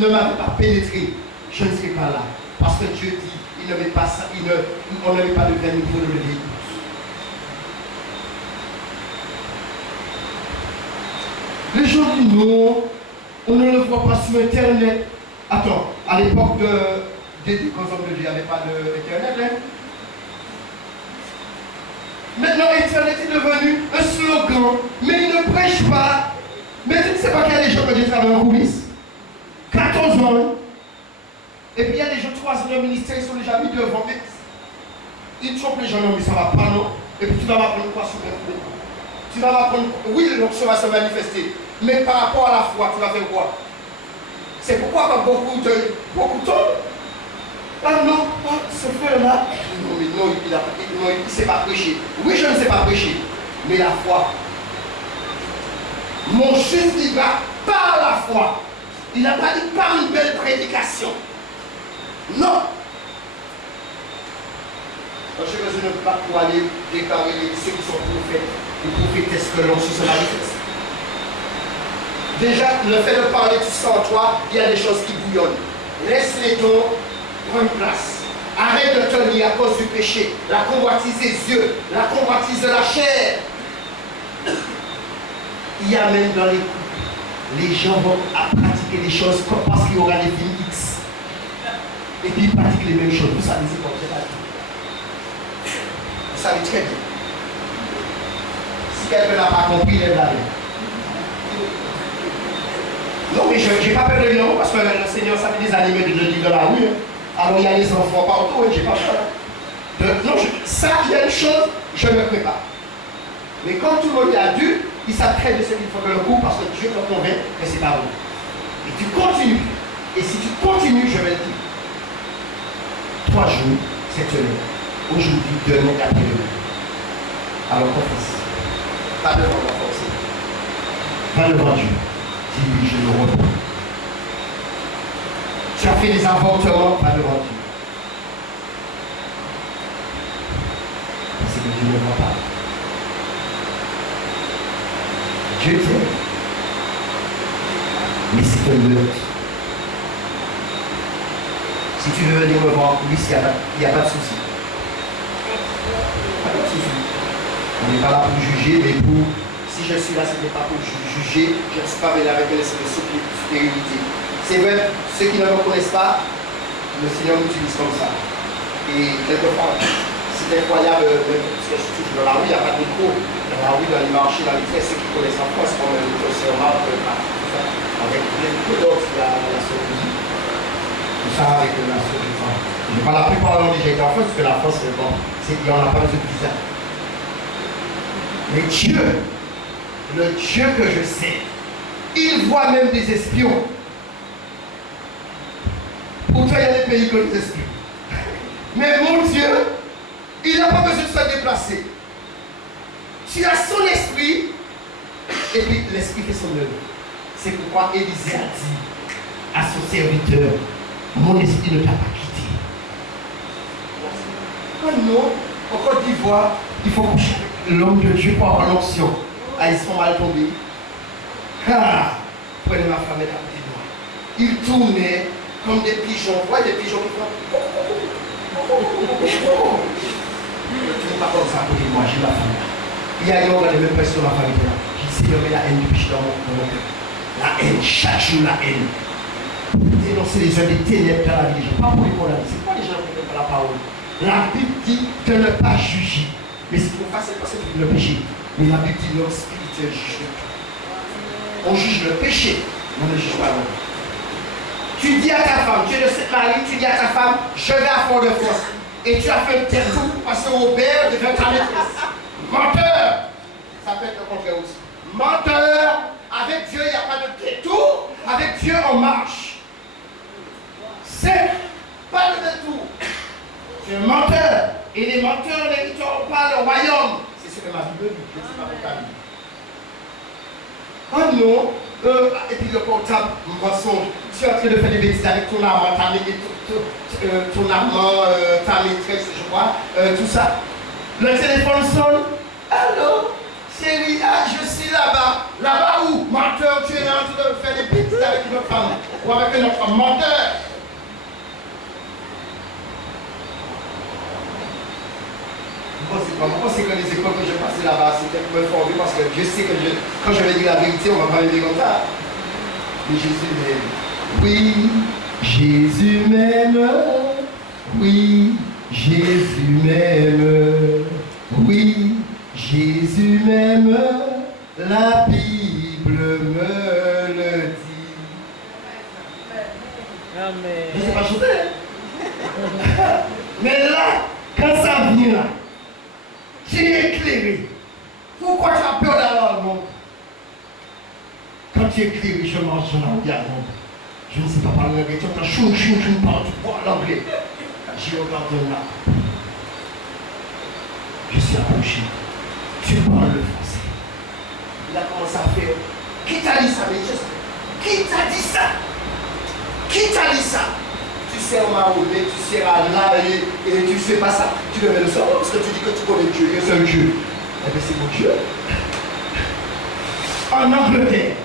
ne m'avait pas pénétré, je ne serais pas là. Parce que Dieu dit, il ne met pas ça, on ne met pas de vin nouveau dans le lit. Les gens disent non, on ne le voit pas sur Internet. Attends, à l'époque des consommateurs de Dieu, il n'y avait pas d'Internet. Hein? Maintenant, Internet est devenu un slogan, mais il ne prêche pas. Mais tu ne sais pas qu'il y a des gens que j'ai travaillé en coulisses. 14 ans. Hein? Et puis il y a des gens, 3 ans de ministère, ils sont déjà mis devant. Mais ils trompent les gens, non, mais ça ne va pas, non. Et puis tu vas m'apprendre quoi sur le coup. Tu vas m'apprendre, oui, l'onction va se manifester. Mais par rapport à la foi, tu vas faire quoi? C'est pourquoi beaucoup tombent. Ah non, ce frère-là, non, mais non, il ne sait pas prêcher. Oui, je ne sais pas prêcher, mais la foi. Mon juste vivra par la foi. Il n'a pas dit par une belle prédication. Non. Je ne veux pas pour aller déclarer ceux qui sont prophètes, les prophétesses que l'on se manifeste. Déjà, le fait de parler tout ça en toi, il y a des choses qui bouillonnent. Laisse les dons prendre place. Arrête de te lier à cause du péché, la convoitise des yeux, la convoitise de la chair. Il y a même dans les couples, les gens vont pratiquer des choses parce qu'il y aura des films X. Et puis ils pratiquent les mêmes choses. Vous savez, c'est comme ça. Vous savez très bien. Si quelqu'un n'a pas compris, il est là. Non, mais je n'ai pas peur de lui parce que le Seigneur, ça fait des années que je le dis dans la rue. Alors il y a les enfants partout, je n'ai pas peur. Non, ça, il y a une chose, je ne me prépare. Mais quand tout le monde est adulte, ils savent très bien ce qu'il faut que le coup parce que Dieu te convainc que c'est pas bon. Et tu continues. Et si tu continues, je vais le dire. 3 jours, cette semaine. Aujourd'hui, demain, après-demain. Alors confesse. Pas devant la force. Pas devant Dieu. Dis-lui, je me repens. Tu as fait des avortements, pas devant Dieu. Parce que Dieu ne voit pas. Dieu t'aime. Mais c'est un meurtre. Si tu veux venir me voir en coulisses, il n'y a pas de souci. Pas de souci. On n'est pas là pour juger, mais pour... Si je suis là, ce n'est pas pour juger. Je ne suis pas venu avec un esprit de supériorité. C'est vrai, ceux qui ne me connaissent pas, le Seigneur m'utilise comme ça. Et quelquefois, c'est incroyable, parce que je suis toujours dans la rue, il n'y a pas de micro. Dans la rue, dans les marchés, dans les traits, ceux qui connaissent en France, comme le professeur Marc, avec plein d'autres, la Sophie. Tout ça avec la Sophie. La plupart de déjà été en France, parce que la France, c'est bon. Il n'y en a pas besoin de ça. Mais Dieu, le Dieu que je sais, il voit même des espions. Pourtant, il y a des pays qui ont des espions. Mais mon Dieu, il n'a pas besoin de se déplacer. Tu as son esprit, et puis l'esprit fait son œuvre. C'est pourquoi Élisée a dit à son serviteur, mon esprit ne t'a pas quitté. Oh non, en Côte d'Ivoire, il faut coucher avec l'homme de Dieu pour avoir l'onction. Ah, ils sont mal tombés. Ah, prenez ma femme et la petite moi. Ils tournaient comme des pigeons. Vous voyez des pigeons qui font. Ne tourne pas comme ça à côté de moi, j'ai ma femme là. Il y a une organe de même personne dans ma famille là. J'ai dit, mais la haine du péché dans mon cœur. La haine, chaque jour la haine. Dénoncer les œuvres des ténèbres dans la vie. Pas pour les condamner. C'est pas les gens qui ne pas la parole. La Bible dit de ne pas juger. Mais c'est trop facile parce que c'est le péché. Mais la Bible dit l'homme spirituel juge. On juge le péché, on ne juge pas l'homme. Tu dis à ta femme, tu es de cette mariée, tu dis à ta femme, je vais à fond de force. Et tu as fait tel coup parce que Robert devient ta maîtresse. Menteur! Ça peut être le contraire aussi. Menteur! Avec Dieu, il n'y a pas de détour. Avec Dieu, on marche. C'est pas de détour. Tu es un menteur. Et les menteurs n'hériteront pas le royaume. C'est ce que ma Bible dit. Je ne sais pas pour ta Bible. Oh non. Et puis le portable, mensonge. Tu es en train de faire des bêtises avec ton amant, ton amant, ta maîtresse, je crois, tout ça. Le téléphone sonne. Allô? Chérie, ah, je suis là-bas. Là-bas où? Menteur, tu es là en train de faire des bêtises avec une autre femme. Ou avec un autre femme. Menteur. Moi, c'est que les écoles que j'ai passées là-bas, c'était pour me former parce que je sais que quand je vais dire la vérité, on va pas me dire comme ça. Mais Jésus m'aime. Oui, Jésus m'aime. Oui, Jésus m'aime. Oui, Jésus m'aime. La Bible me le dit. Amen. Je ne sais pas chanter. Mais là, quand ça vient là, tu es éclairé. Pourquoi tu as peur d'aller dans le monde? Quand tu es éclairé, je mange dans l'anglais. Je ne sais pas parler l'anglais. Tu entends chou, parle, tu parles l'anglais. J'ai regardé là. Je suis approché. Tu parles le français. Il a commencé à faire. Qui t'a dit ça, qui t'a dit ça? Qui t'a dit ça? Tu sais on m'a roulé, tu sais à là et tu ne sais pas ça. Tu devais le savoir parce que tu dis que tu connais Dieu, il y a un seul Dieu. Eh bien c'est mon Dieu. En Angleterre,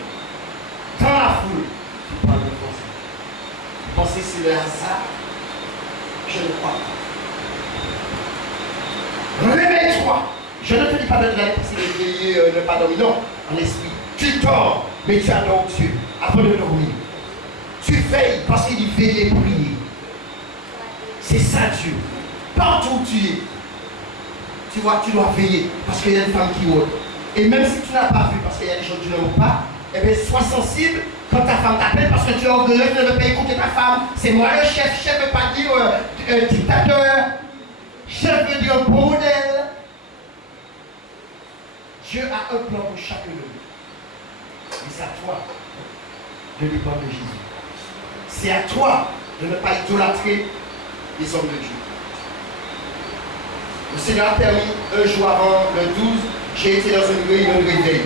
dans la foule, tu parles de français. Vous pensez que c'est le hasard? Je ne crois pas. Réveille-toi. Je ne te dis pas de la parce que l'éveillé n'est pas dominant en esprit. Tu dors, mais tu adores Dieu avant de dormir. Tu veilles parce qu'il dit veiller et prier. C'est ça Dieu. Partout où tu es, tu vois, tu dois veiller parce qu'il y a une femme qui ôte. Et même si tu n'as pas vu, parce qu'il y a des choses que tu ne vois pas, eh bien sois sensible quand ta femme t'appelle parce que tu es orgueilleux, tu ne veux pas écouter ta femme. C'est moi le chef. Chef ne veut pas dire dictateur. Chef veut dire bon modèle. Dieu a un plan pour chacun de nous. Et c'est à toi de lui parler de Jésus. C'est à toi de ne pas idolâtrer les hommes de Dieu. Le Seigneur a permis un jour avant le 12, j'ai été dans une réunion de réveil.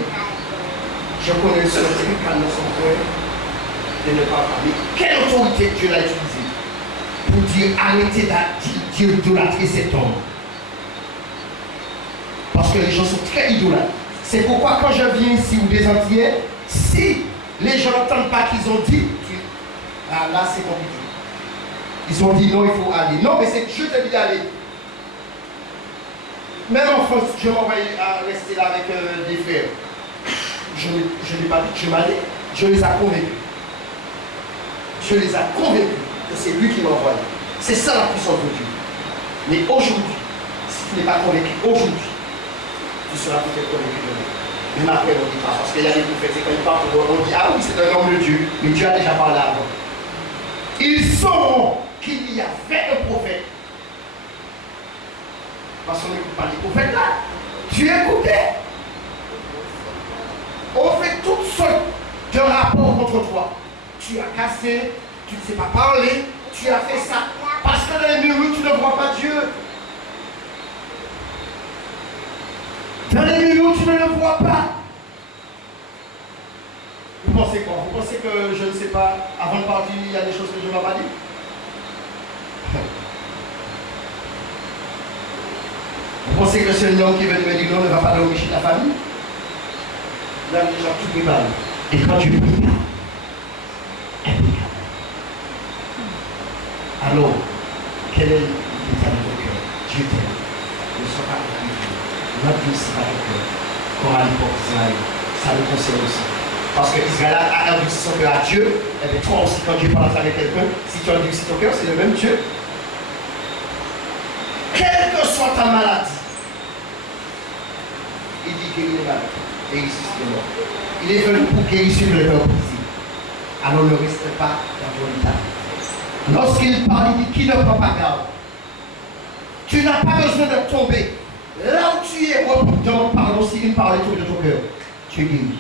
Je connais ce très calme dans son cœur de ne pas parler. Quelle autorité Dieu l'a utilisée pour dire arrêtez d'idolâtrer cet homme. Parce que les gens sont très idolâtres. C'est pourquoi quand je viens ici ou des Antillais, si les gens n'entendent pas qu'ils ont dit, là c'est compliqué. Ils ont dit non, il faut aller. Non, mais c'est Dieu qui t'a dit d'aller. Même en France, je m'envoyais à rester là avec des frères. Je n'ai pas dit que je m'allais. Je les ai convaincus. Je les ai convaincus que c'est lui qui m'a envoyé. C'est ça la puissance de Dieu. Mais aujourd'hui, si tu n'es pas convaincu, aujourd'hui, tu seras peut-être convaincu de lui. Même après, on ne dit pas. Parce qu'il y a des prophètes, c'est quand ils parlent, on dit ah oui, c'est un homme de Dieu. Mais Dieu a déjà parlé avant. Ils sauront qu'il y avait un prophète. Parce qu'on n'écoute pas les prophètes là. Tu écoutais. On fait toutes sortes de rapports contre toi. Tu as cassé, tu ne sais pas parler, tu as fait ça. Parce que dans les murs, tu ne vois pas Dieu. Dans les murs, tu ne le vois pas. Vous pensez quoi? Vous pensez que, je ne sais pas, avant de partir, il y a des choses que je ne vais pas dire? Vous pensez que c'est un homme qui veut me dire non, ne va pas dormir chez ta famille? Là, les gens, tu prépares. Et quand tu prépares, impeccable. Alors, quel est l'état de ton cœur? Dieu t'aime. Ne sois pas confus. Notre Dieu, c'est pas ton cœur. Comme à l'époque d'Israël, ça le concerne aussi. Parce que Israël a endurci son cœur à Dieu, et bien toi aussi, quand Dieu parle avec quelqu'un, si tu endurcis ton cœur, c'est le même Dieu. Quelle que soit ta maladie, il dit guéris les malades et ressuscite les morts. Il est venu pour guérir sur le cœur brisé. Alors ne reste pas dans ton état. Lorsqu'il parle, il dit qui ne prend pas garde. Tu n'as pas besoin de tomber. Là où tu es, dans parle aussi une parole autour de ton cœur. Tu es guéri.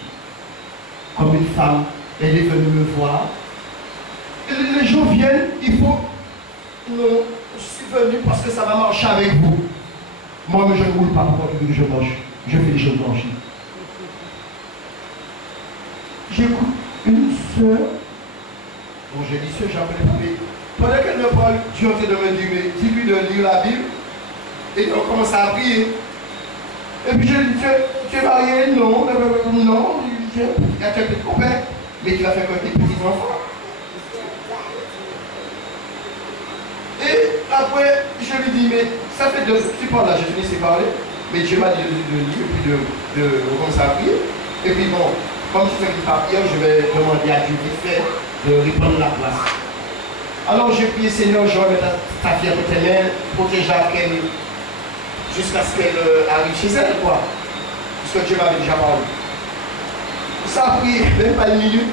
Comme une femme, elle est venue me voir. Les gens viennent, il faut. Non, je suis venu parce que ça va marcher avec vous. Moi, je ne roule pas pour que je mange. Je fais des choses blanches. J'écoute une soeur. Bon, j'ai dit soeur, j'appelle pas. Pendant qu'elle me parle, Dieu est en train de me dire, mais dis-lui de lire la Bible. Et on commence à prier. Et puis je lui dis, tu es marié? Non, non, il y a quelques copains, mais tu vas faire comme tes petits enfants. Et après, je lui dis, mais ça fait 2 ans, tu parles là, je te laisse parler, mais Dieu m'a dit de lire et puis de commencer à prier. Et puis bon, comme tu fais du papier, je vais demander à Dieu vite fait de reprendre la place. Alors j'ai prié, Seigneur, je remets ta fille entre tes mains, protège-la jusqu'à ce qu'elle arrive chez elle, quoi. Parce que Dieu m'avait déjà parlé. Ça a pris même pas 1 minute,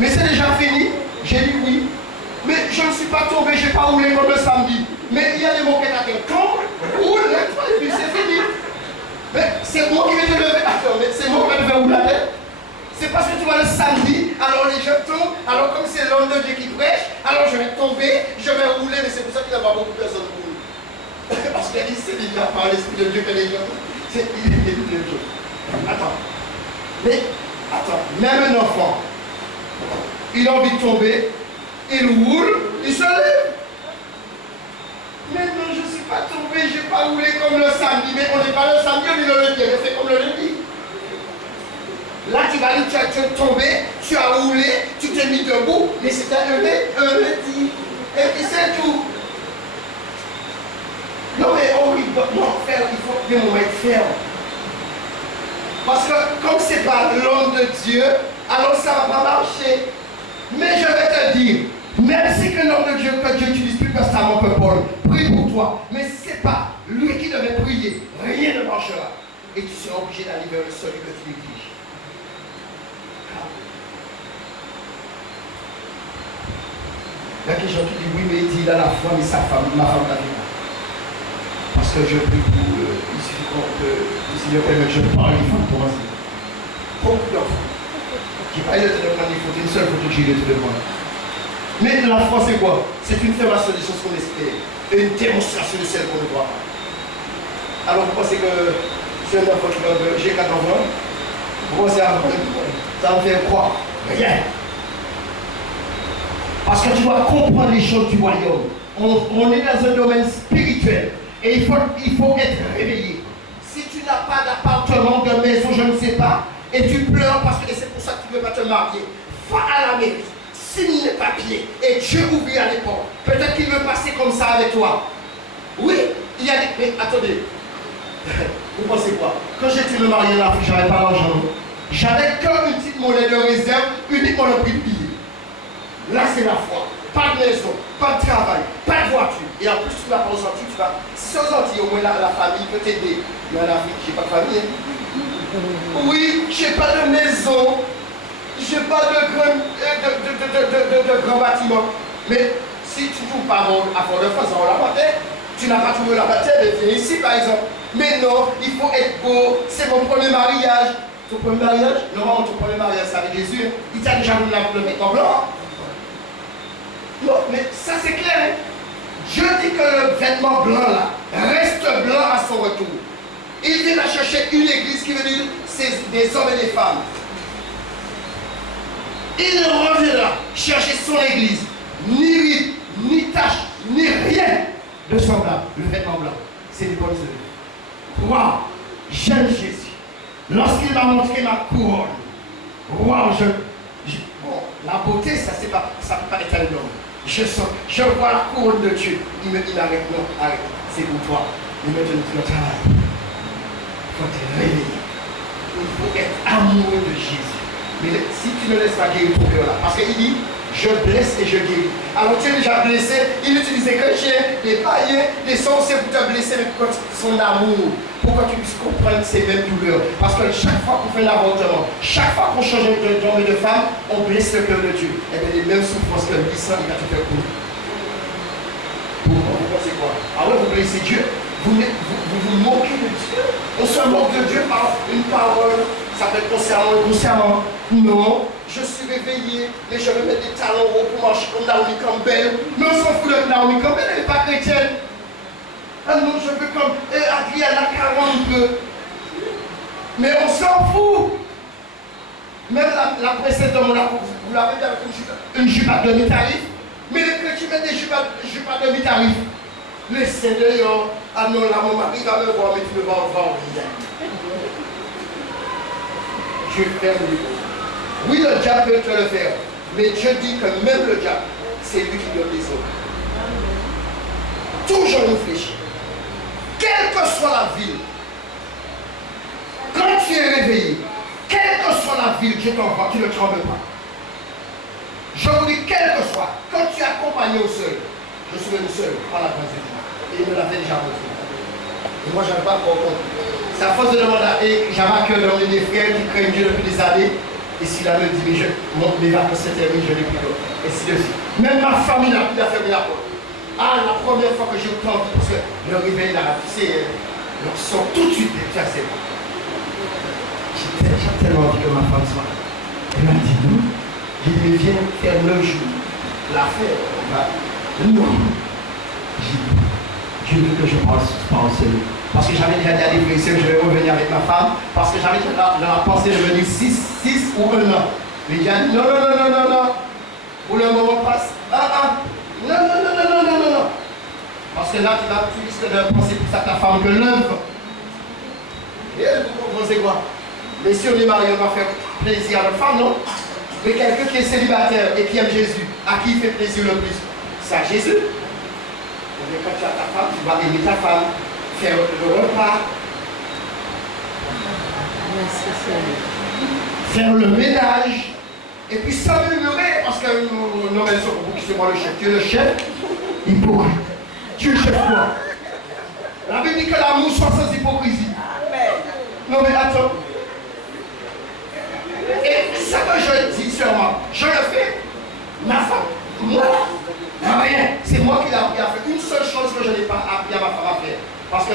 mais c'est déjà fini. J'ai dit oui. Mais je ne suis pas tombé, je n'ai pas roulé comme le samedi. Mais il y a des moquettes à terre. Tombe, roule, et puis c'est fini. Mais c'est moi qui vais te lever. Attends, mais c'est moi qui vais te faire rouler la tête. C'est parce que tu vois le samedi, alors les gens tombent, alors comme c'est l'homme de Dieu qui prêche, alors je vais tomber, je vais rouler, mais c'est pour ça qu'il n'y a pas beaucoup de personnes pour nous. Parce qu'il s'est déjà par l'Esprit de Dieu que les gens. C'est il est de Dieu. Attends. Mais, attends, même un enfant, il a envie de tomber. Il roule, il se lève. Mais non, je ne suis pas tombé, je n'ai pas roulé comme le samedi. Mais on n'est pas le samedi, on est le lundi, on fait comme le lundi. Là, tu vas dire, tu es tombé, tu as roulé, tu t'es mis debout, mais c'était un lundi. Et puis c'est tout. Non, mais on non, faire, il faut vraiment être ferme. Parce que comme ce n'est pas l'homme de Dieu, alors ça ne va pas marcher. Mais je vais te dire, même si que l'homme de Dieu, que Dieu utilise plus constamment que Paul, prie pour toi. Mais si ce n'est pas lui qui devait prier, rien ne marchera. Et tu seras obligé d'aller vers le salut que tu négliges. Il y a des gens qui disent oui, mais il dit il a la foi, mais sa femme, ma femme l'a vie. Parce que je prie pour il suffit que le Seigneur permet que je parle, il faut commencer. Beaucoup d'enfants. Qui pas eu de te demander, il faut une seule photo que j'ai de te demander. Mais la foi, c'est quoi? C'est une affirmation des choses qu'on espère et une démonstration de celles qu'on ne voit pas. Alors, vous pensez que c'est un enfant qui va de j'ai 4 enfants, vous pensez à ça me fait croire? Rien. Parce que tu dois comprendre les choses du royaume. On est dans un domaine spirituel et il faut être réveillé. Si tu n'as pas d'appartement, de maison, je ne sais pas, et tu pleures parce que c'est pour ça que tu ne veux pas te marier, va à la mairie. Signe les papiers et Dieu ouvrira les portes. Peut-être qu'il veut passer comme ça avec toi. Oui, il y a des... Mais attendez, vous pensez quoi? Quand j'étais me marier en Afrique, j'avais pas d'argent. J'avais qu'une petite monnaie de réserve, uniquement le prix de billet. Là, c'est la foi. Pas de maison, pas de travail, pas de voiture. Et en plus, tu vas pas aux Antilles, tu vas... Si aux Antilles, au moins la famille peut t'aider. Mais en Afrique, j'ai pas de famille. Oui, j'ai pas de maison. Je n'ai pas de grand bâtiment. Mais si tu ne trouves pas à Fort-de-France, on l'a bâti. Tu n'as pas trouvé la bâtie, viens ici par exemple. Mais non, il faut être beau. C'est mon premier mariage. Ton premier mariage? Normalement, ton premier mariage, c'est avec Jésus. Il t'a déjà donné le vêtement blanc. Non, mais ça c'est clair. Dieu dit que le vêtement blanc là reste blanc à son retour. Il vient à chercher une église qui veut dire c'est des hommes et des femmes. Il reviendra chercher son église, ni ride, ni tache, ni rien de semblable. Le vêtement blanc, c'est du bon Dieu. Waouh, j'aime Jésus. Lorsqu'il m'a montré ma couronne, waouh, bon, la beauté, ça ne peut pas être un homme. Je vois la couronne de Dieu. Il me dit, arrête, non, arrête, c'est pour toi. Il me dit, il faut te réveiller. Il faut être amoureux de Jésus. Mais si tu ne laisses pas guérir ton cœur là, parce qu'il dit, je blesse et je guéris. Alors tu es déjà blessé, il utilise des chrétiens, des païens, des sorciers pour te blesser, mais pour son amour, pour que tu puisses comprendre ces mêmes douleurs. Parce que chaque fois qu'on fait l'avortement, chaque fois qu'on change d'homme et de femme, on blesse le cœur de Dieu. Et bien les mêmes souffrances que lui, ça, il va te faire courir. Pourquoi vous pensez quoi? Ah ouais, vous blessez Dieu, vous moquez de Dieu. On se moque de Dieu par une parole. Ça peut être consciemment. Non, je suis réveillé, mais je vais mettre des talons hauts pour marcher comme Naomi Campbell. Mais on s'en fout de Naomi Campbell, elle n'est pas chrétienne. Ah non, je veux comme Adriana Caron. Mais on s'en fout. Même la princesse de Monaco, vous l'avez vu avec une jupe à demi-tarif. Mais les chrétiens mettent des jupes à demi-tarif. Laissez d'ailleurs, ah non, là mon mari va me voir, mais tu ne vas en voir rien. Dieu ferme les portes. Oui, le diable peut te le faire, mais Dieu dit que même le diable, c'est lui qui donne les ordres. Toujours réfléchir. Quelle que soit la ville, quand tu es réveillé, quelle que soit la ville, Dieu t'envoie, tu ne trembles pas. Je vous dis, quelle que soit, quand tu es accompagné au seul, je suis venu seul par la grâce de Dieu. Et il me l'avait déjà montré. Et moi, je n'avais pas compris. C'est à force de demander, et j'avais à cœur d'emmener des frères qui craignent Dieu depuis des années. Et si là me dit, mais mes vacances se terminent, je n'ai plus d'eau. Et si de suite. Même ma famille n'a plus à fermer la porte. Ah, la première fois que j'ai eu le temps, parce que le réveil là, tu sais, on sort tout de suite, tu sais. J'ai tellement envie que ma femme soit. Elle m'a dit non. J'ai dit, mais viens faire le jour. L'affaire, non. J'ai dit, Dieu veut que je pense au Seigneur. Parce que j'avais déjà dit à des frères, je vais revenir avec ma femme. Parce que j'avais déjà dans la pensée de venir 6 ou 1 an. Mais il a dit, non. Pour le moment passe. Non. Parce que là, tu risques de penser plus à ta femme que l'œuvre. Et vous comprenez quoi? Mais si on est marié, on va faire plaisir à notre femme, non? Mais quelqu'un qui est célibataire et qui aime Jésus, à qui il fait plaisir le plus? C'est à Jésus. Mais quand tu as ta femme, tu vas aimer ta femme, faire le repas, faire le ménage, et puis sans murmurer, parce que non, mais c'est moi le chef. Tu es le chef, hypocrite. Tu es le chef quoi? La Bible dit que l'amour soit sans hypocrisie. Non mais attends. Et ce que je dis sur moi, je le fais. Ma femme, moi, rien. C'est moi qui l'ai appris à faire. Une seule chose que je n'ai pas appris à ma femme à faire. Parce que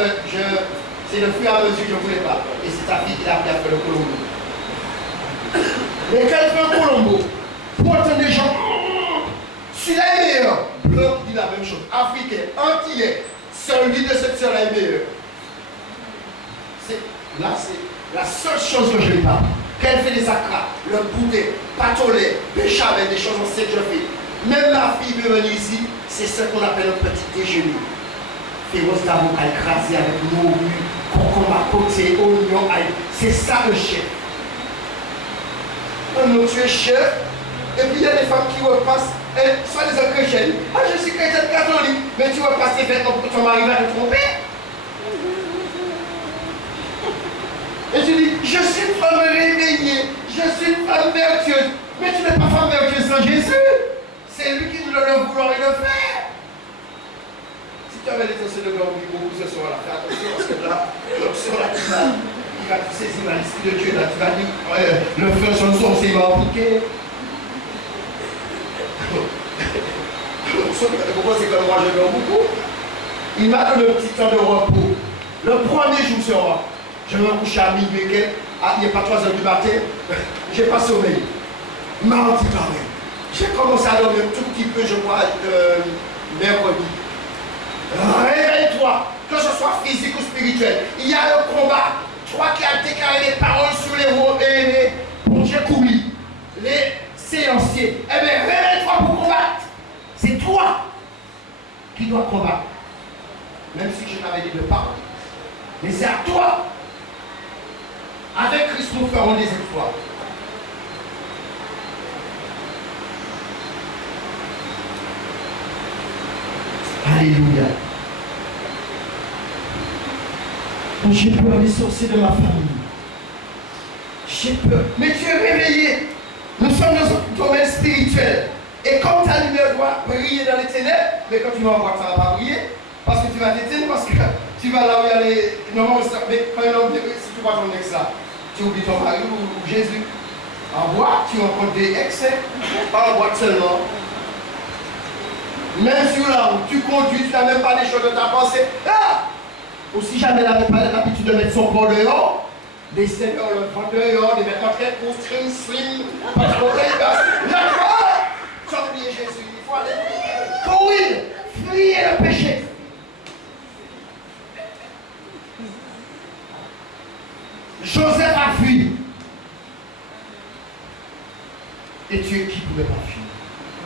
c'est le fur et à mesure que je ne voulais pas. Et c'est ta fille qui l'a appris à faire le colombo. Mais qu'elle fait un colombo, pour entendre des gens, celui-là est meilleur. Blanc dit la même chose. Africain, antillais, celui de cette sœur est meilleur. Là, c'est la seule chose que je n'ai pas. Qu'elle fait des acras, le boudet, pâteau-lait, béchamel, des choses en sait que je fais. Même ma fille veut venir ici, c'est ce qu'on appelle un petit déjeuner. Féroce d'avocat écrasé avec morue, concombre à côté, oignon, ail. C'est ça le chef. Non, tu es chef, et puis il y a des femmes qui repassent, soit les chrétiennes. Ah, je suis chrétienne catholique, mais tu repasses tes vêtements pour que ton mari va te tromper. Et tu dis, je suis une femme réveillée, je suis une femme vertueuse. Mais tu n'es pas femme vertueuse sans Jésus. C'est lui qui nous donne le vouloir et le faire. Si tu avais les enseignants de Gambie beaucoup ce soir-là, fais attention parce que là, l'option là, il va te saisir l'esprit de Dieu. Là, tu vas dire, le feu sur le son, c'est m'a appliqué. Pourquoi c'est comme moi je dors beaucoup? Il m'a donné un petit temps de repos. Le premier jour sur moi. Je me couche à minuit, il n'est pas 3 h du matin, je n'ai pas sommeil. Mardi, pareil. J'ai commencé à dormir un tout petit peu, je crois, mercredi. Réveille-toi, que ce soit physique ou spirituel. Il y a le combat. Toi qui as déclaré les paroles sur les mots et les Dieu coulis, les séanciers. Eh bien, réveille-toi pour combattre. C'est toi qui dois combattre. Même si je t'avais dit de pas. Mais c'est à toi. Avec Christ, nous ferons des exploits. Alléluia. J'ai peur des sorciers de ma famille. J'ai peur. Mais tu es réveillé. Nous sommes dans un domaine spirituel. Et comme ta lumière doit briller dans les ténèbres, mais quand tu vas voir, ça ne va pas briller. Parce que tu vas t'éteindre, parce que tu vas là où il y a les... Non, mais quand un homme, si tu vois ton ex là, tu oublies ton mari ou Jésus. En boîte, tu rencontres des excès. Pas en boîte seulement. Même sur la route, tu conduis, tu n'as même pas les choses de ta pensée. Ah! Ou si jamais elle n'avait pas l'habitude de mettre son corps dehors, les seigneurs le font dehors, les mettre en train pour string, swing, pas trop d'accord. Sans oublier Jésus, il faut aller courir, fuir le péché. Joseph a fui. Et Dieu qui ne pouvait pas fuir.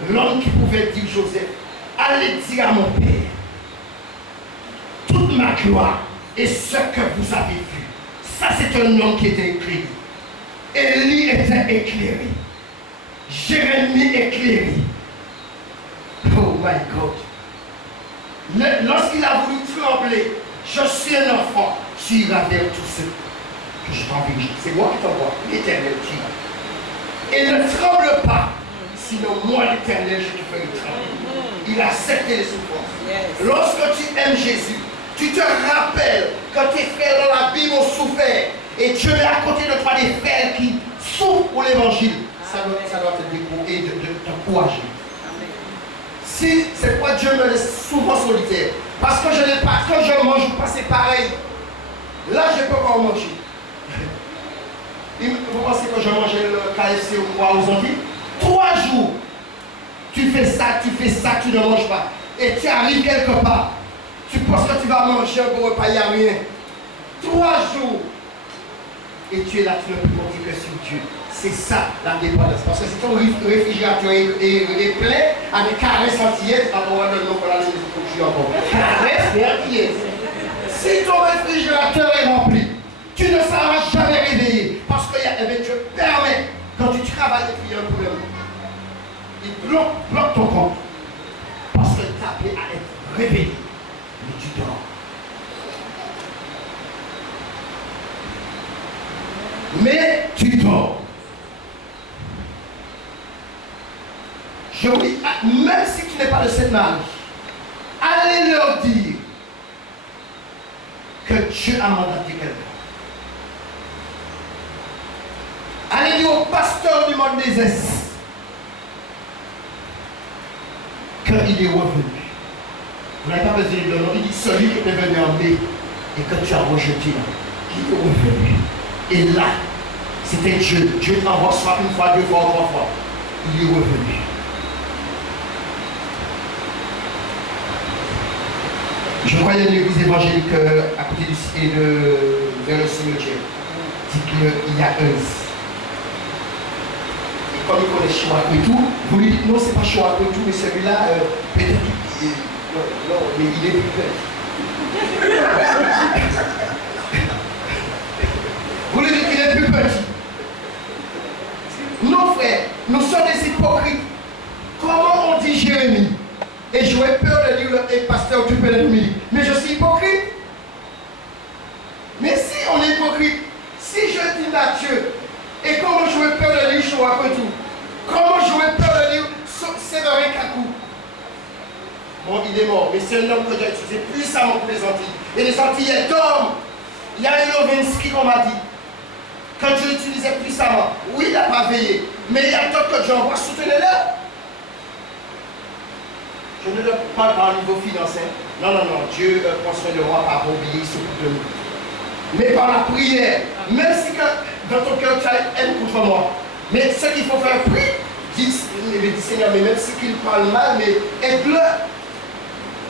L'homme qui pouvait dire Joseph, allez dire à mon père, toute ma gloire et ce que vous avez vu. Ça, c'est un nom qui était écrit. Élie était éclairé. Jérémie éclairé. Oh my God. Lorsqu'il a voulu trembler, je suis un enfant, tu iras vers tous ceux que je t'envoie. C'est moi qui t'envoie, l'Éternel, tu iras. Et ne tremble pas, sinon moi, l'Éternel, je te ferai trembler. Il a accepté les souffrances. Yes. Lorsque tu aimes Jésus, tu te rappelles quand tes frères dans la Bible ont souffert et Dieu met à côté de toi des frères qui souffrent pour l'évangile. Ça doit te décourager, de t'encourager. Si c'est pourquoi Dieu me laisse souvent solitaire. Parce que je n'ai pas, quand je mange, pas c'est pareil. Là, je peux pas manger. Vous pensez que je mangeais le KFC ou quoi aux Antilles? 3 jours. Tu fais ça, tu ne manges pas. Et tu arrives quelque part. Tu penses que tu vas manger un bon repas, il n'y a rien. 3 jours. Et tu es là, tu ne peux compter que sur Dieu. C'est ça la dépendance. Parce que si ton réfrigérateur est plein avec caresses antillaises, tu vas avoir le nom pour la ligne encore. Caresses et antillaises. Si ton réfrigérateur est rempli, tu ne seras jamais réveillé. Parce que Dieu permet, quand tu travailles et puis il y a un problème, il bloque ton compte. Parce que tu as appelé à être réveillé. Mais tu dors. Mais tu dors. Je vous dis, même si tu n'es pas de cette mariage, allez leur dire que Dieu a mandaté quelqu'un. Allez dire au pasteur du monde des Est qu'il est revenu. Vous n'avez pas besoin de nom. Il dit celui qui est venu en mai et que tu as rejeté là, il est revenu. Et là, c'était Dieu. Dieu t'envoie soit une fois, 2 fois, 3 fois. Il est revenu. Je croyais à l'église évangélique à côté du cité vers le cimetière. Dit qu'il y a un. Et comme il connaît Chouakou et tout, vous lui dites non, c'est pas Chouakou et tout, mais celui-là, peut-être qu'il non, mais il est plus petit. Vous lui dites qu'il est plus petit. Non, frère, nous sommes des hypocrites. Comment on dit Jérémie? Et j'aurais peur de dire le pasteur, tu peux l'humilier. Mais je suis hypocrite. Mais si on est hypocrite, si je dis Mathieu, et comment j'aurais peur de dire Chouakou et tout? Comment j'aurais peur de dire Séverin Kakou? Bon, il est mort, mais c'est un homme que j'ai utilisé puissamment pour les Antilles. Et les Antillais dorment. Il y a un Lovinsky qu'on m'a dit. Quand Dieu l'utilisait puissamment, oui, il n'a pas veillé. Mais il y a d'autres que Dieu envoie, soutenez-le. Je ne le parle pas au niveau financier. Non, non, non. Dieu prend soin de moi par oublier, il s'occupe de nous. Mais par la prière, même si dans ton cœur tu as haine contre moi, mais ce qu'il faut faire, prie. Dis Seigneur, mais même si qu'il parle mal, mais aide-le.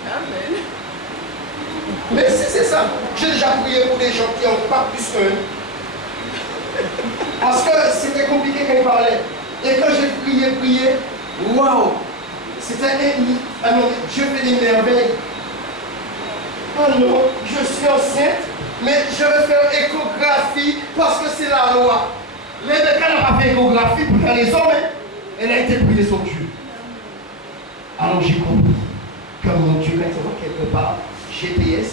Amen. Mais si c'est ça, j'ai déjà prié pour des gens qui n'ont pas plus qu'un. Parce que c'était compliqué quand il parlait. Et quand j'ai prié, waouh! C'était Dieu fait des merveilles. Oh non, je suis enceinte, mais je vais faire échographie parce que c'est la loi. Rebecca n'a pas fait échographie pour faire les hommes. Elle a été priée sur Dieu. Alors j'ai compris que mon Dieu, quand il va quelque part, GPS,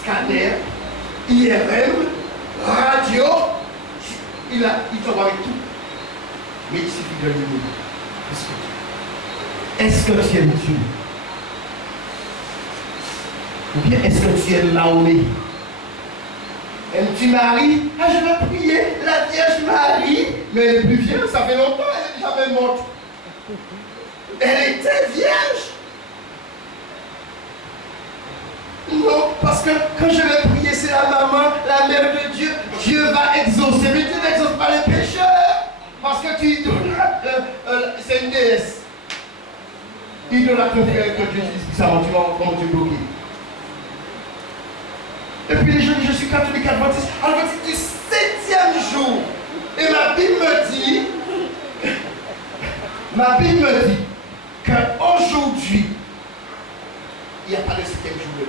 scanner, IRM, radio, il t'envoie avec tout. Mais il suffit de l'aimer. Est-ce que tu aimes Dieu? Ou bien est-ce que tu aimes Mahomet? Aimes-tu Marie? Ah, je vais prier la Vierge Marie. Mais elle est plus vieille, ça fait longtemps, elle est jamais morte. Elle était vierge. Non, parce que quand je vais prier, c'est la maman, la mère de Dieu. Dieu va exaucer. Mais Dieu n'exauce pas les pécheurs. Parce que tu idolâtres, c'est une déesse. Idolâtre le frère que Dieu utilise puissamment, tu vas comment Dieu bloqué. Et puis les gens disent, je suis catholique adventiste du 7e jour. Et ma Bible me dit qu'aujourd'hui, il n'y a pas de 7e jour.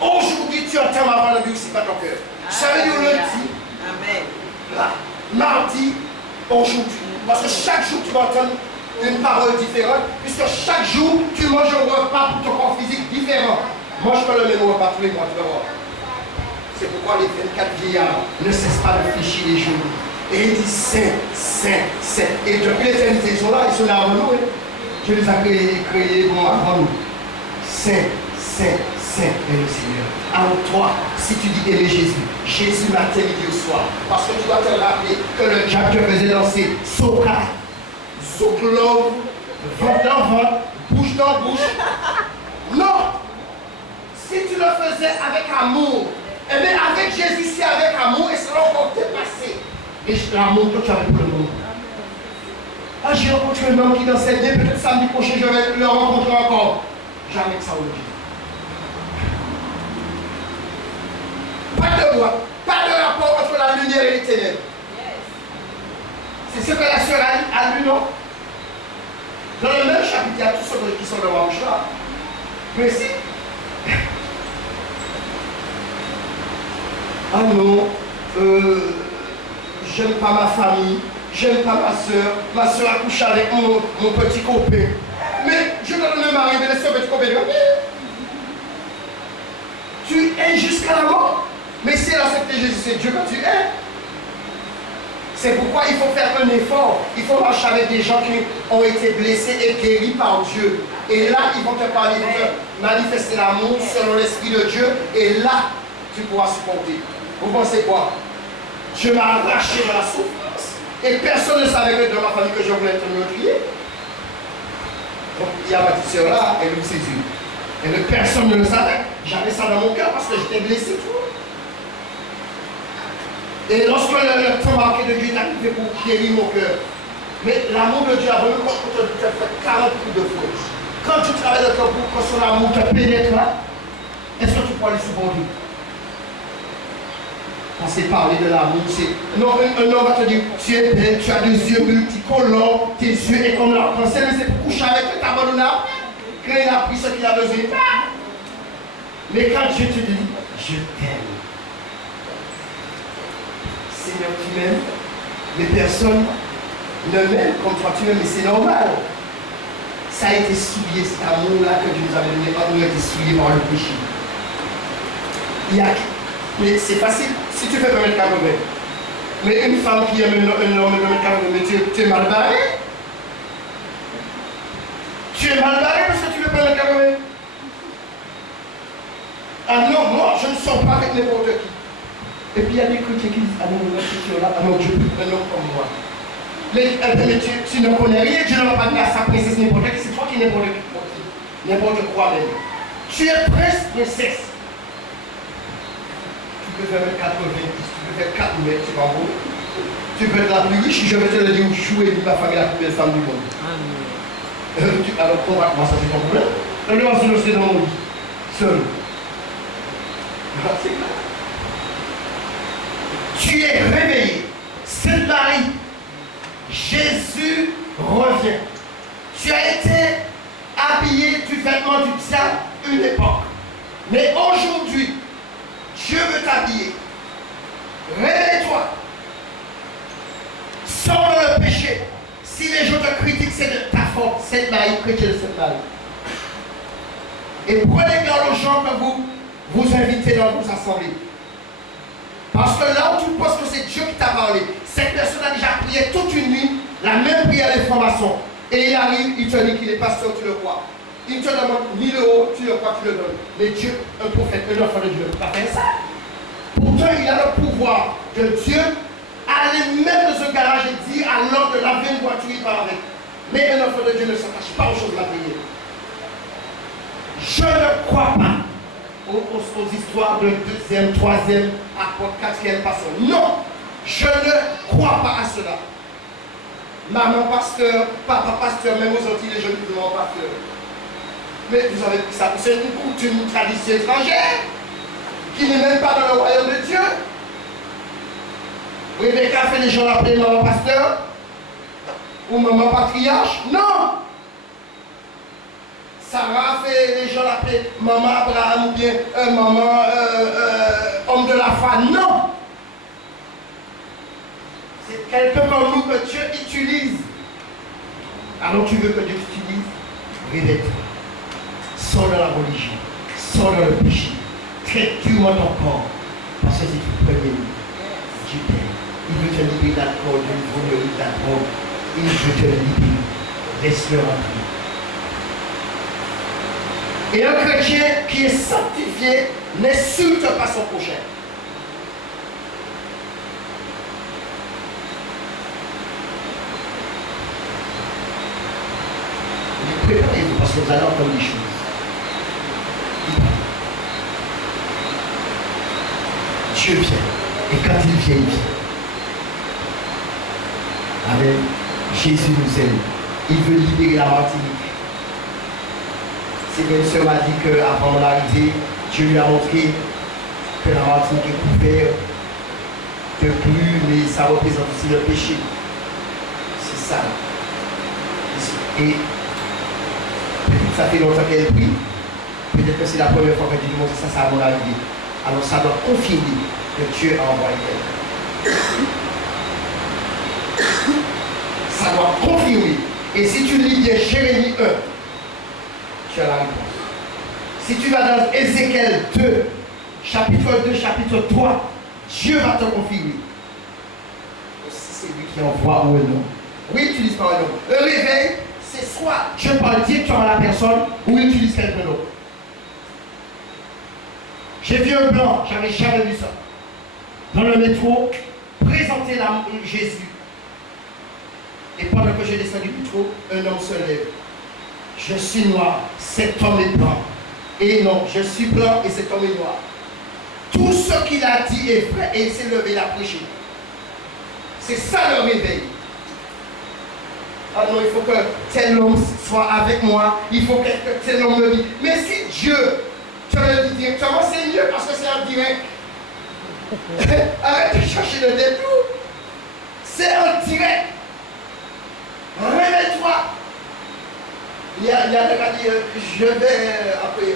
Aujourd'hui, tu entends ma parole de Dieu, c'est pas ton cœur. Ça veut dire lundi. Amen. là, mardi, aujourd'hui. Parce que chaque jour, tu vas entendre une parole différente, puisque chaque jour, tu manges un repas pour ton corps physique différent. Mange pas le même repas tous les mois, tu vas voir. C'est pourquoi les 24 vieillards ne cessent pas de fléchir les genoux. Et il dit Saint, Saint, Saint. Et depuis l'éternité, ils sont là avant nous. Hein. Je les ai créés avant nous. Saint, Saint, Saint est le Seigneur. Alors toi, si tu dis aimer Jésus, Jésus matin, midi au soir. Parce que tu dois te rappeler que le diable te faisait danser soca, zoclove, ventre dans ventre, bouche dans bouche. Non! Si tu le faisais avec amour, eh bien avec Jésus, c'est avec amour et cela va dépasser. Et l'amour que tu avais pour le monde. Ah, j'ai rencontré un homme qui dansait bien, peut-être samedi prochain, je vais le rencontrer encore. Jamais que ça au dit. Pas de loi, pas de rapport entre la lumière et les ténèbres. C'est ce que la sœur a lu, non? Dans le même chapitre, il y a tous ceux qui sont devant le choix. Mais si. Ah non, j'aime pas ma famille, j'aime pas ma soeur a couché avec mon petit copain. Mais je dois me marier, mais laisse ton petit copain. Tu es jusqu'à la mort. Mais si l'accepter Jésus, c'est Dieu que tu es. C'est pourquoi il faut faire un effort. Il faut marcher avec des gens qui ont été blessés et guéris par Dieu. Et là, ils vont te parler, ils vont te manifester l'amour selon l'Esprit de Dieu. Et là, tu pourras supporter. Vous pensez quoi? Je m'ai arraché de la souffrance. Et personne ne savait que dans ma famille que je voulais être meurtrier. Donc, il y a ma petite soeur là, elle ouvre ses yeux. Et personne ne le savait. J'avais ça dans mon cœur parce que j'étais blessé tout. Et lorsque le temps marqué de Dieu est arrivé pour guérir mon cœur, mais l'amour de Dieu a vraiment quand tu te fais 40 coups de feu. Quand tu travailles dans ton pour que son amour te pénètre là, est-ce que tu peux aller supporter? Parce que parler de l'amour, c'est. Non, un homme va te dire, tu es belle, tu as des yeux multicolores, tes yeux est comme l'arc-en-ciel, mais c'est pour coucher avec eux, t'abandonner, quand il a pris ce qu'il a besoin. Mais quand Dieu te dit, je t'aime. Seigneur, tu m'aimes, mais personne ne m'aime comme toi tu m'aimes, mais c'est normal. Ça a été souillé, cet amour-là que Dieu nous a donné, nous a été souillé par le péché. Mais c'est facile, si tu fais 1m80, mais une femme qui aime un homme de 1m80, tu es mal barré. Tu es mal barré parce que tu veux pas 1m80. Ah non, moi, je ne sors pas avec n'importe qui. Et puis il y a des chrétiens qui disent, ah non, là, ah non, Dieu peut un homme comme moi. Mais tu ne connais rien, Dieu ne va pas dire à sa princesse n'importe qui, c'est toi qui n'importe qui, n'importe quoi même. Tu es prince, princesse. Tu peux faire 1m90, tu peux faire 4 mètres, c'est pas bon. Tu peux être la plus riche, je vais te le dire, où jouer ma famille la plus belle femme du monde. Alors combat-moi, ça c'est ton problème. Je vais se lancer dans mon lit, seul. C'est clair. Tu es réveillé. Sainte-Marie, Jésus revient. Tu as été habillé du vêtement du diable une époque. Mais aujourd'hui, Dieu veut t'habiller. Réveille-toi. Sors de le péché. Si les gens te critiquent, c'est de ta faute. Sainte-Marie, chrétienne Sainte-Marie. Et prenez garde aux gens que vous invitez dans vos assemblées. Parce que là où tu penses que c'est Dieu qui t'a parlé, cette personne a déjà prié toute une nuit, la même prière d'information. Et il arrive, il te dit qu'il est pasteur, tu le crois. Il te demande 1000 €, tu le crois, tu le donnes. Mais Dieu, un prophète, un enfant de Dieu, ne peut pas faire ça. Pourtant, il a le pouvoir de Dieu aller même dans un garage et dire à l'homme de laver une voiture, il part avec. Mais un enfant de Dieu ne s'attache pas aux choses matérielles. Je ne crois pas aux histoires de deuxième, troisième, apôtre, quatrième personne. Non, je ne crois pas à cela. Maman pasteur, papa pasteur, même aux Antilles, les jeunes disent maman pasteur. Mais vous avez pris ça, c'est une coutume, une tradition étrangère qui n'est même pas dans le royaume de Dieu. Rebecca fait les gens l'appeler maman pasteur ou maman patriarche. Non! Sarah fait les gens l'appeler maman Abraham ou bien maman homme de la foi. Non! quelqu'un comme nous que Dieu utilise. Alors tu veux que Dieu t'utilise? Réveille-toi. Sors de la religion. Sors de le péché. Traite durement ton corps. Parce que c'est tout premier. Dieu t'aime. Il veut te libérer d'alcool, de l'ivrogne, de la drogue. Il veut te libérer. Laisse-le rentrer. Et un chrétien qui est sanctifié n'insulte pas son prochain. Préparez-vous parce que vous allez entendre des choses. Dieu vient. Et quand il vient, il vient. Amen. Jésus nous aime. Il veut libérer la Martinique. C'est bien sûr m'a dit qu'avant l'arrivée, Dieu lui a montré que la Martinique est couverte de pluie, mais ça représente aussi le péché. C'est ça. Et ça fait longtemps qu'elle prie. Peut-être que c'est la première fois que Dieu lui montre ça à mon arrivée. Alors ça doit confirmer que Dieu a envoyé quelqu'un. Ça doit confirmer. Et si tu lis bien Jérémie 1, tu as la réponse. Si tu vas dans Ézéchiel 2, chapitre 2, chapitre 3, Dieu va te confirmer. Si c'est lui qui envoie ou non. Oui, il utilise par un homme. Le réveil, c'est soit je parle directement à la personne ou il utilise quelqu'un d'autre. J'ai vu un blanc, j'avais jamais vu ça. Dans le métro, présenter Jésus. Et pendant que je descends du métro, un homme se lève. Je suis noir, cet homme est blanc. Et non, je suis blanc et cet homme est noir. Tout ce qu'il a dit est vrai et il s'est levé, il a prêché. C'est ça le réveil. Ah non, il faut que tel homme soit avec moi, il faut que tel homme me dise. Mais si Dieu te le dit directement, c'est mieux parce que c'est en direct. Arrête de chercher le détour. C'est en direct. Réveille-toi. Il y a des gars qui disent, je vais après,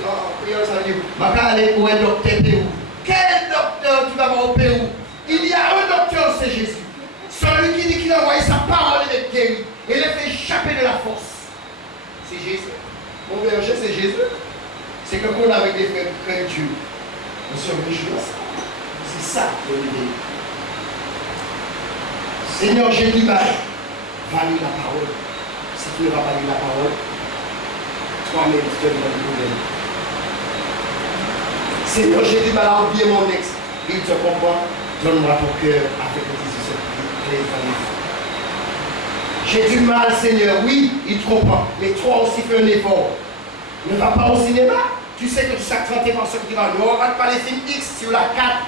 ça veut dire, je vais aller pour un docteur Pérou. Quel docteur tu vas voir au Pérou? Il y a un docteur, c'est Jésus. Celui qui dit qu'il a envoyé sa parole et les guérit. Et les fait échapper de la force. C'est Jésus. Mon berger, c'est Jésus. C'est que qu'on a avec des frères qui craignent Dieu. On se réjouit à ça. C'est ça le réveil. Seigneur, j'ai du mal. Va lire la parole. Si tu ne vas pas lire la parole, toi-même, tu te donnes le problème. Seigneur, j'ai du mal à oublier mon ex. Il te comprend. Donne-moi ton cœur avec les décisions. J'ai du mal, Seigneur. Oui, il te comprend. Mais toi aussi, fais un effort. Ne va pas au cinéma. Tu sais que chaque 30 par ce que tu vas. Ne regarde pas les films X sur la 4.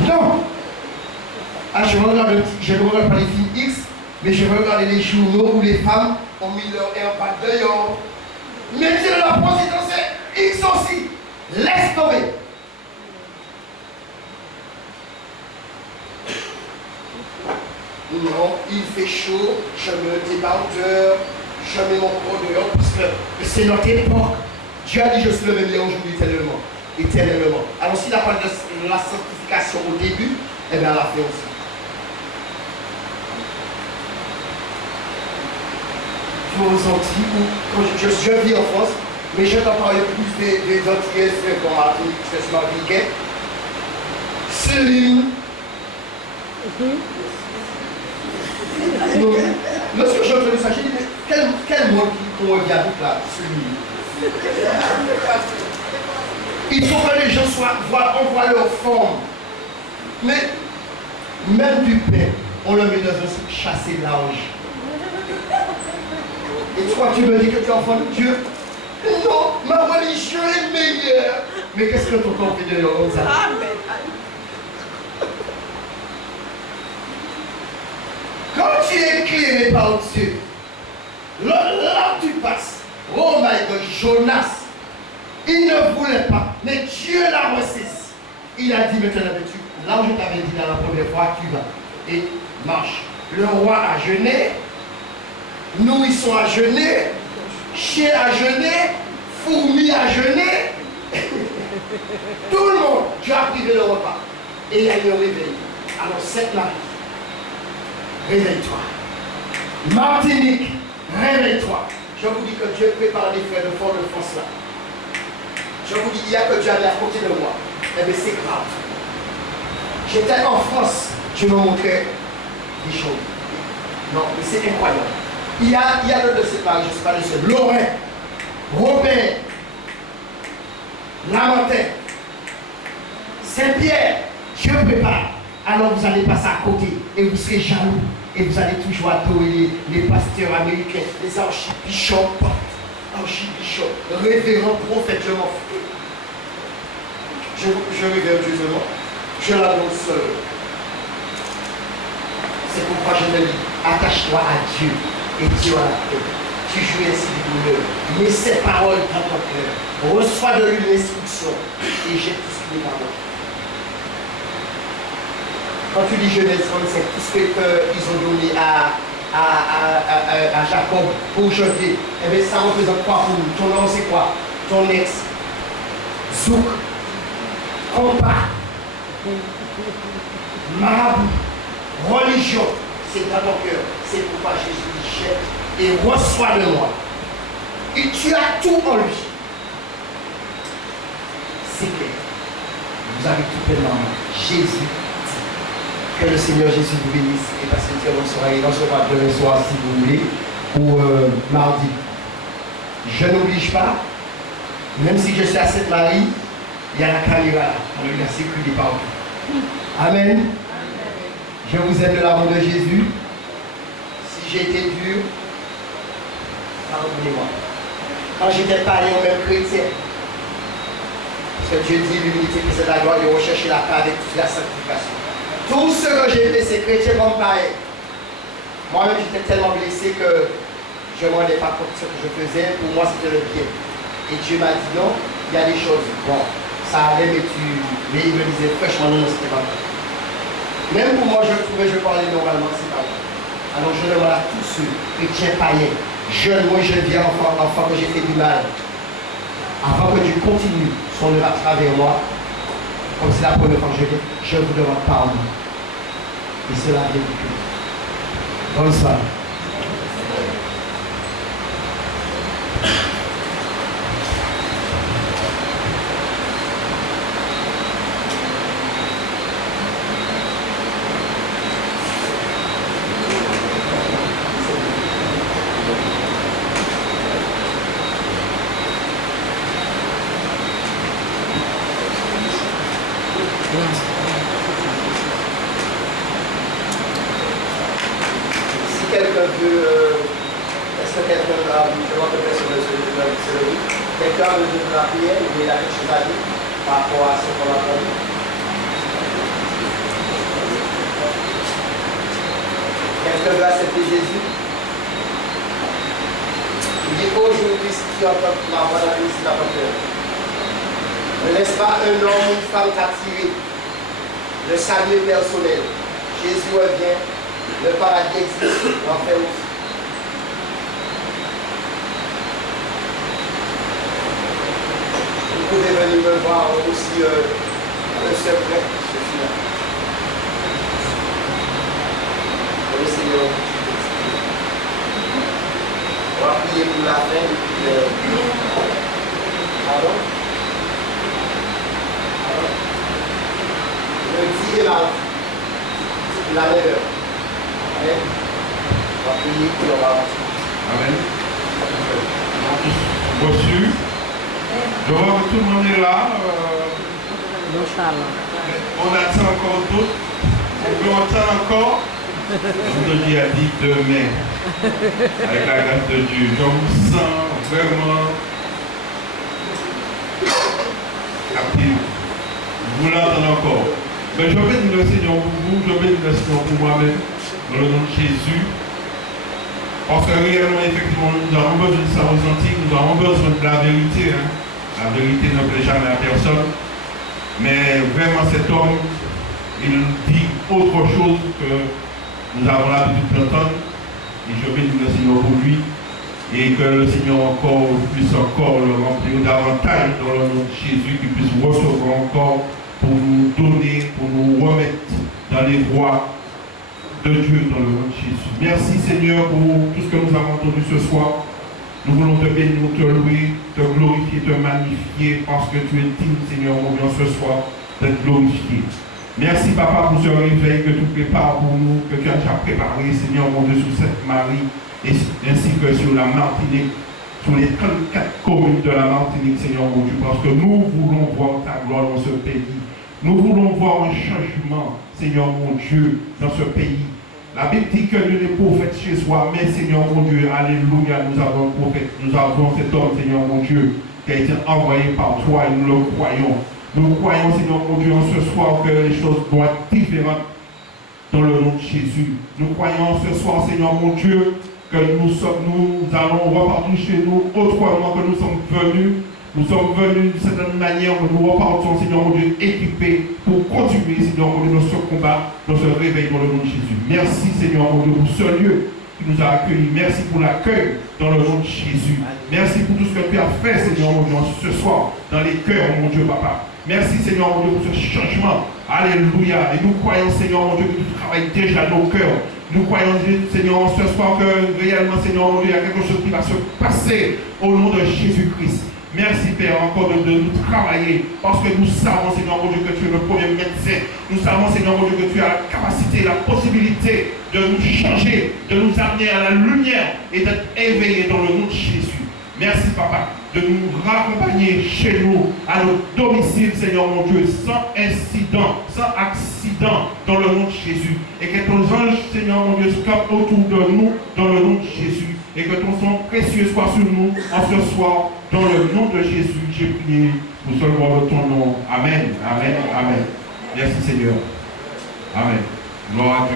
Non. Ah, je ne regarde pas les films X, mais je regarde les journaux où les femmes ont mis leur air dehors. Mettez la position, c'est X aussi. Laisse tomber. Non, il fait chaud, je me débarque dehors, je mets mon corps dehors parce que c'est notre époque. Dieu a dit je suis le même aujourd'hui éternellement. Alors s'il a parlé de la sanctification au début, eh bien à la fin aussi. Aux Antilles, quand je vis en France, mais je t'en parlais plus des Antillaises comme Martinique, c'est Martinique. Céline. Lorsque j'ai entendu ça, j'ai dit, mais quel monde qui revient avec là, celui. Il faut que les gens on voit leur forme. Mais même du pain, on le met dans un chassé large. Et toi, tu me dis que tu es enfant de Dieu? Non, ma religion est meilleure. Mais qu'est-ce que ton corps fait de l'homme ça? Quand tu es éclairé par Dieu, là tu passes. Oh my God, Jonas, il ne voulait pas, mais Dieu l'a ressaisi. Il a dit maintenant, là où je t'avais dit la première fois, tu vas et marche. Le roi a jeûné, nourrisson a jeûné, chien a jeûné, fourmi a jeûné. Tout le monde, Dieu a privé le repas. Et il y a eu un réveil. Alors, cette Marie, réveille-toi. Martinique, réveille-toi. Je vous dis que Dieu prépare les frères de Fort-de-France là. Je vous dis, il y a que Dieu allait à côté de moi. Eh bien, c'est grave. J'étais en France, je me montrais des choses. Non, mais c'est incroyable. Il y a le de ces paris, je ne sais pas le seul. Lorrain, Robert, Lamentin, Saint-Pierre, Dieu prépare. Alors vous allez passer à côté et vous serez jaloux. Et vous allez toujours adorer les pasteurs américains, les archibishops, révérends prophètes, je m'en fous. Je révère Dieu seulement. Je l'adore seul. C'est pourquoi je me dis, attache-toi à Dieu et Dieu à la paix. Tu joues ainsi du bonheur. Mets ses paroles dans ton cœur. Reçois de lui l'instruction et jette tout ce qui est paroles. Quand tu lis Genèse 35, tout ce qu'ils ont donné à Jacob pour jeter, eh bien ça représente quoi pour nous? Ton nom c'est quoi? Ton ex, Zouk, compas, marabout, religion, c'est dans ton cœur. C'est pourquoi Jésus dit jette et reçois de moi. Et tu as tout en lui. C'est clair. Vous avez tout pleinement. Jésus. Que le Seigneur Jésus vous bénisse et passez une très bonne soirée. On se voit demain soir si vous voulez, ou mardi. Je n'oblige pas, même si je suis à Sainte-Marie, il y a la caméra, on a eu la sécurité partout. Amen. Je vous aime de l'amour de Jésus. Si j'ai été dur, pardonnez-moi. Quand j'étais païen, même chrétien, parce que Dieu dit l'humilité qui c'est la gloire, de rechercher la paix avec toute la sanctification. Tout ce que j'ai fait, c'est chrétien comme païen. Moi-même, j'étais tellement blessé que je ne me rendais pas compte de ce que je faisais. Pour moi, c'était le bien. Et Dieu m'a dit non, il y a des choses. Bon, ça allait, mais il me disait fraîchement, non, c'était pas vrai. Même pour moi, je trouvais, je parlais normalement, c'est pas vrai. Alors je demande à tous ceux, chrétiens païens, jeunes, moi je viens enfant que j'ai fait du mal. Avant que Dieu continue son œuvre à travers moi, comme c'est la première fois que je viens, je vous demande pardon. Et cela vient du cœur. Bonne soirée. Le salut personnel. Jésus revient, le paradis existe, l'enfer aussi. Vous pouvez venir me voir aussi le secret, celui-là. Le Seigneur. On va prier pour la fin. Pardon? Le 10 et la 9h. Amen. On va prier pour le roi. Amen. Reçu. Je vois que tout le monde est là. On attend encore d'autres. On attend encore. Je dis à dit demain. Avec la grâce de Dieu. Je vous sens vraiment actif. Vous l'entendez encore. Mais je bénis le Seigneur pour vous, je bénis le Seigneur pour moi-même, dans le nom de Jésus. Parce que réellement, effectivement, nous avons besoin de ça ressentir, nous avons besoin de la vérité. Hein. La vérité ne plaît jamais à personne. Mais vraiment, cet homme, il dit autre chose que nous avons l'habitude d'entendre. Et je bénis le Seigneur pour lui. et que le Seigneur encore puisse encore le remplir davantage dans le nom de Jésus, qu'il puisse recevoir encore pour nous donner, pour nous remettre dans les voies de Dieu dans le nom de Jésus. Merci Seigneur pour tout ce que nous avons entendu ce soir. Nous voulons te bénir, te louer, te glorifier, te magnifier parce que tu es digne Seigneur mon Dieu ce soir d'être glorifié. Merci Papa pour ce réveil que tu prépares pour nous, que tu as déjà préparé Seigneur mon Dieu sur cette Marie ainsi que sur la Martinique, sur les 34 communes de la Martinique Seigneur mon Dieu, parce que nous voulons voir ta gloire dans ce pays. Nous voulons voir un changement, Seigneur mon Dieu, dans ce pays. La Bible dit que Dieu est prophète chez soi, mais Seigneur mon Dieu, alléluia, nous avons un prophète, nous avons cet homme, Seigneur mon Dieu, qui a été envoyé par toi et nous le croyons. Nous croyons, Seigneur mon Dieu, en ce soir que les choses doivent être différentes dans le nom de Jésus. Nous croyons ce soir, Seigneur mon Dieu, que nous allons repartir chez nous autrement que nous sommes venus. Nous sommes venus d'une certaine manière, que nous repartons, Seigneur mon Dieu, équipés pour continuer, Seigneur mon Dieu, dans ce combat, dans ce réveil dans le nom de Jésus. Merci, Seigneur mon Dieu, pour ce lieu qui nous a accueillis. Merci pour l'accueil dans le nom de Jésus. Merci pour tout ce que tu as fait, Seigneur mon Dieu, ce soir, dans les cœurs, mon Dieu, Papa. Merci, Seigneur mon Dieu, pour ce changement. Alléluia. Et nous croyons, Seigneur mon Dieu, que tu travailles déjà nos cœurs. Nous croyons, Seigneur, ce soir que réellement, Seigneur mon Dieu, il y a quelque chose qui va se passer au nom de Jésus-Christ. Merci Père encore de nous travailler parce que nous savons Seigneur mon Dieu que tu es le premier médecin. Nous savons Seigneur mon Dieu que tu as la capacité, la possibilité de nous changer, de nous amener à la lumière et d'être éveillés dans le nom de Jésus. Merci Papa de nous raccompagner chez nous, à notre domicile Seigneur mon Dieu, sans incident, sans accident dans le nom de Jésus. Et que ton ange Seigneur mon Dieu scape autour de nous dans le nom de Jésus. Et que ton sang précieux soit sur nous en ce soir. Dans le nom de Jésus, j'ai prié pour seul gloire de ton nom. Amen, amen, amen. Merci Seigneur. Amen. Gloire à Dieu.